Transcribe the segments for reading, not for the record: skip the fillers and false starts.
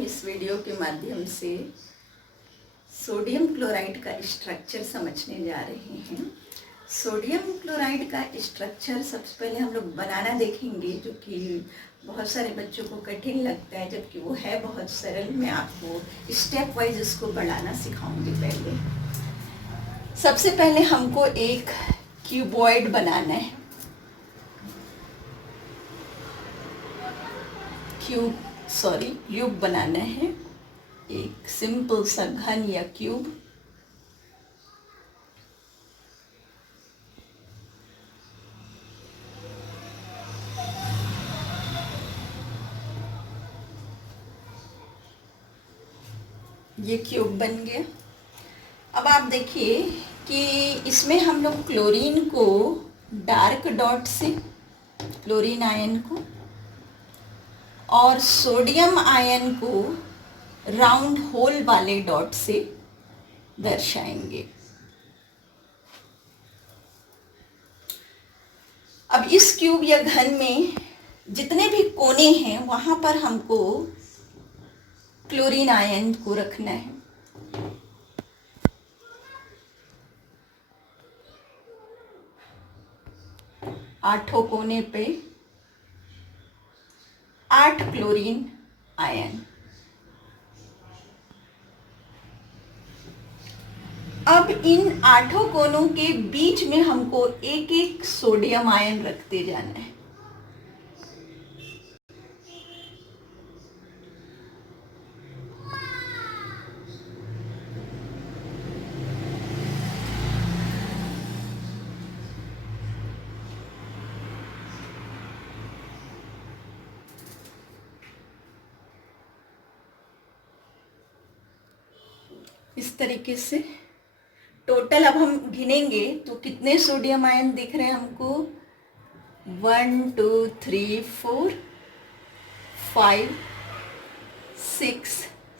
हम इस वीडियो के माध्यम से सोडियम क्लोराइड का स्ट्रक्चर समझने जा रहे हैं। सोडियम क्लोराइड का स्ट्रक्चर सबसे पहले हम लोग बनाना देखेंगे, जो कि बहुत सारे बच्चों को कठिन लगता है, जबकि वो है बहुत सरल। मैं आपको स्टेप वाइज इसको बनाना सिखाऊंगी। पहले सबसे पहले हमको एक क्यूबॉइड बनाना है। क्यूब बनाना है, एक सिंपल सा घन या क्यूब। ये क्यूब बन गया। अब आप देखिए कि इसमें हम लोग क्लोरीन को डार्क डॉट से, क्लोरीन आयन को, और सोडियम आयन को राउंड होल वाले डॉट से दर्शाएंगे। अब इस क्यूब या घन में जितने भी कोने हैं वहां पर हमको क्लोरीन आयन को रखना है। आठों कोने पे 8 क्लोरीन आयन। अब इन आठों कोनों के बीच में हमको एक एक सोडियम आयन रखते जाना है। इस तरीके से टोटल अब हम गिनेंगे तो कितने सोडियम आयन दिख रहे हैं हमको? 1 2 3 4 5 6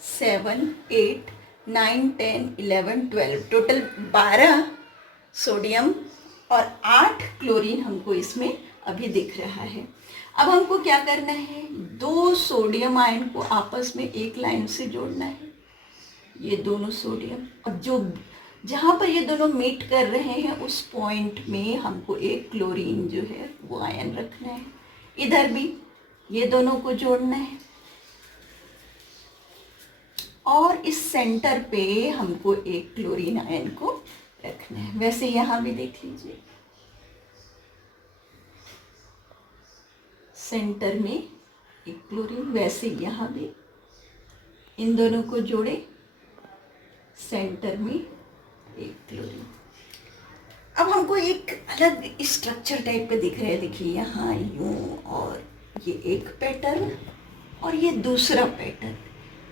7 8 9 10 11 12, टोटल 12 सोडियम और 8 क्लोरीन हमको इसमें अभी दिख रहा है। अब हमको क्या करना है? 2 सोडियम आयन को आपस में एक लाइन से जोड़ना है। ये दोनों सोडियम, अब जो जहाँ पर ये दोनों मीट कर रहे हैं उस पॉइंट में हमको एक क्लोरीन जो है वो आयन रखना है। इधर भी ये दोनों को जोड़ना है और इस सेंटर पे हमको एक क्लोरीन आयन को रखना है। वैसे यहाँ भी देख लीजिए, सेंटर में एक क्लोरीन, वैसे यहाँ भी इन दोनों को जोड़े, सेंटर में एक क्लोरीन। अब हमको एक अलग स्ट्रक्चर टाइप पे दिख रहा है। देखिए यहाँ यूं, और ये एक पैटर्न और ये दूसरा पैटर्न।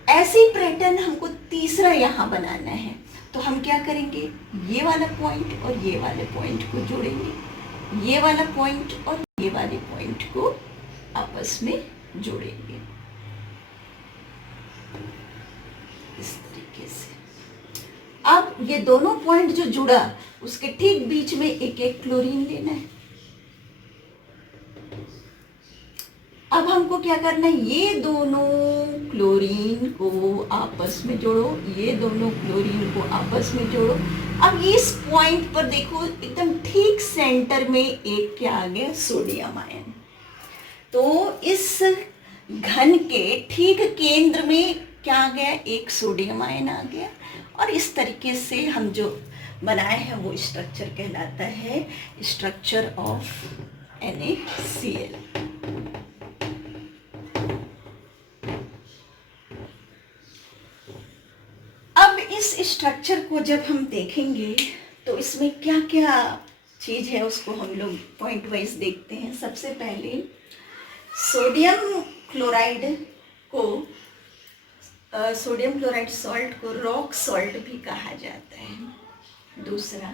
ऐसी पैटर्न हमको तीसरा यहाँ बनाना है। तो हम क्या करेंगे? ये वाला पॉइंट और ये वाले पॉइंट को जोड़ेंगे, ये वाला पॉइंट और ये वाले पॉइंट को आपस में जोड़ेंगे इस तरीके से। अब ये दोनों पॉइंट जो जुड़ा उसके ठीक बीच में एक एक क्लोरीन लेना है। अब हमको क्या करना है? ये दोनों क्लोरीन को आपस में जोड़ो, ये दोनों क्लोरीन को आपस में जोड़ो। अब इस पॉइंट पर देखो, एकदम ठीक सेंटर में एक क्या आ गया? Sodium ion. तो इस घन के ठीक केंद्र में क्या आ गया? एक सोडियम आयन आ गया। और इस तरीके से हम जो बनाए हैं वो स्ट्रक्चर कहलाता है स्ट्रक्चर ऑफ NaCl। अब इस स्ट्रक्चर को जब हम देखेंगे तो इसमें क्या क्या चीज है उसको हम लोग पॉइंट वाइज देखते हैं। सबसे पहले सोडियम क्लोराइड को, सोडियम क्लोराइड सॉल्ट को रॉक सॉल्ट भी कहा जाता है। दूसरा,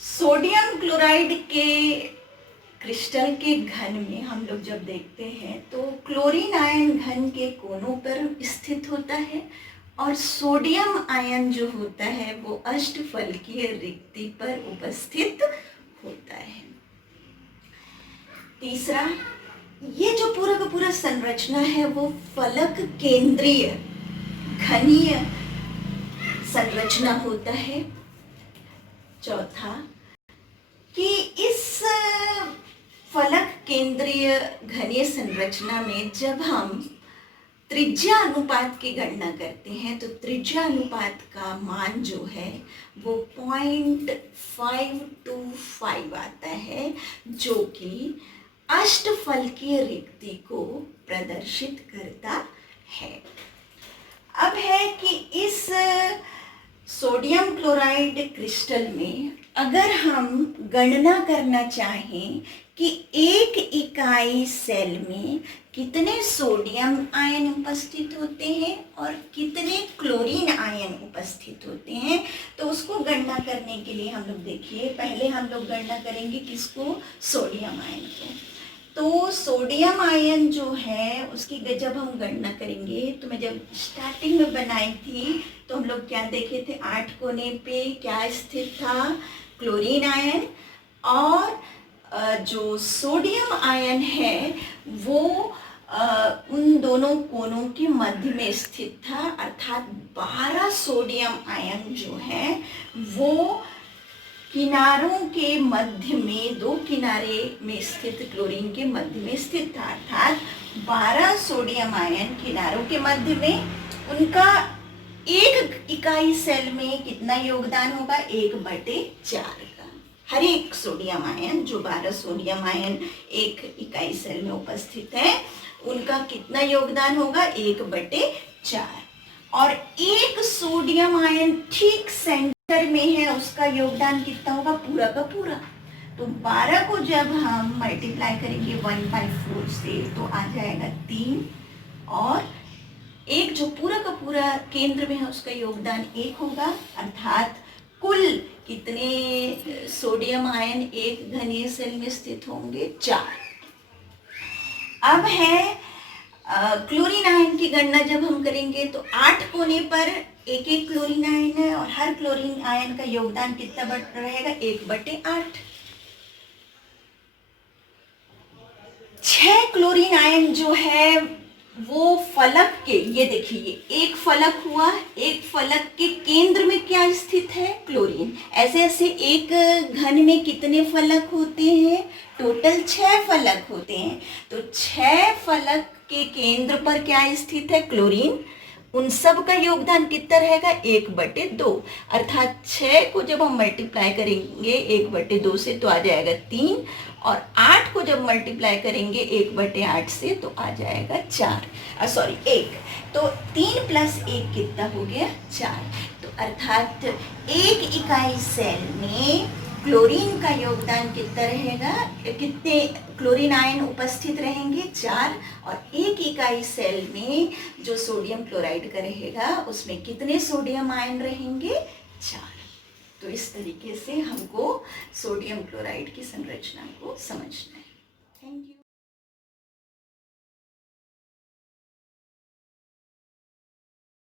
सोडियम क्लोराइड के क्रिस्टल के घन में हम लोग जब देखते हैं तो क्लोरीन आयन घन के कोनों पर स्थित होता है और सोडियम आयन जो होता है वो अष्टफलकीय रिक्ति पर उपस्थित होता है। तीसरा, ये जो पूरा का पूरा संरचना है वो फलक केंद्रीय घनीय संरचना होता है। चौथा कि इस फलक केंद्रीय घनीय संरचना में जब हम त्रिज्या अनुपात की गणना करते हैं तो त्रिज्या अनुपात का मान जो है वो 0.525 आता है, जो कि अष्टफलकीय रिक्ति को प्रदर्शित करता है। अब है कि इस सोडियम क्लोराइड क्रिस्टल में अगर हम गणना करना चाहें कि एक इकाई सेल में कितने सोडियम आयन उपस्थित होते हैं और कितने क्लोरीन आयन उपस्थित होते हैं, तो उसको गणना करने के लिए हम लोग देखिए, पहले हम लोग गणना करेंगे किसको, सोडियम आयन को। तो सोडियम आयन जो है उसकी जब हम गणना करेंगे, तो मैं जब स्टार्टिंग में बनाई थी तो हम लोग क्या देखे थे, 8 कोने पे क्या स्थित था, क्लोरीन आयन, और जो सोडियम आयन है वो उन दोनों कोनों के मध्य में स्थित था, अर्थात 12 सोडियम आयन जो है वो किनारों के मध्य में, दो किनारे में स्थित क्लोरीन के मध्य में स्थित था, अर्थात 12 सोडियम आयन किनारों के मध्य में। उनका एक इकाई सेल में कितना योगदान होगा, 1/4 का। हर एक सोडियम आयन, जो 12 सोडियम आयन एक इकाई सेल में उपस्थित है, उनका कितना योगदान होगा, 1/4। और एक सोडियम आयन ठीक सेंटर में है, उसका योगदान कितना होगा, पूरा का पूरा। तो 12 को जब हम मल्टीप्लाई करेंगे 1/4 से तो आ जाएगा 3, और एक जो पूरा का पूरा केंद्र में है उसका योगदान 1 होगा, अर्थात कुल कितने सोडियम आयन एक घनीय सेल में स्थित होंगे, 4। अब है क्लोरीन आयन की गणना जब हम करेंगे तो 8 कोने पर एक एक क्लोरीन आयन है, और हर क्लोरीन आयन का योगदान कितना रहेगा, 1/8। 6 क्लोरीन आयन जो है वो फलक के, ये देखिए एक फलक हुआ, एक फलक के केंद्र में क्या स्थित है, क्लोरीन। ऐसे ऐसे एक घन में कितने फलक होते हैं, टोटल 6 फलक होते हैं। तो 6 फलक के केंद्र पर क्या स्थित है, क्लोरीन। उन सब का योगदान कितना रहेगा, 1/2, अर्थात 6 को जब हम मल्टीप्लाई करेंगे 1/2 से तो आ जाएगा 3, और 8 को जब मल्टीप्लाई करेंगे 1/8 से तो आ जाएगा 1। तो 3 + 1 कितना हो गया, 4। तो अर्थात एक इकाई सेल में क्लोरीन का योगदान कितना रहेगा, कितने क्लोरीन आयन उपस्थित रहेंगे, 4, और एक इकाई सेल में जो सोडियम क्लोराइड का रहेगा उसमें कितने सोडियम आयन रहेंगे, 4। तो इस तरीके से हमको सोडियम क्लोराइड की संरचना को समझना है।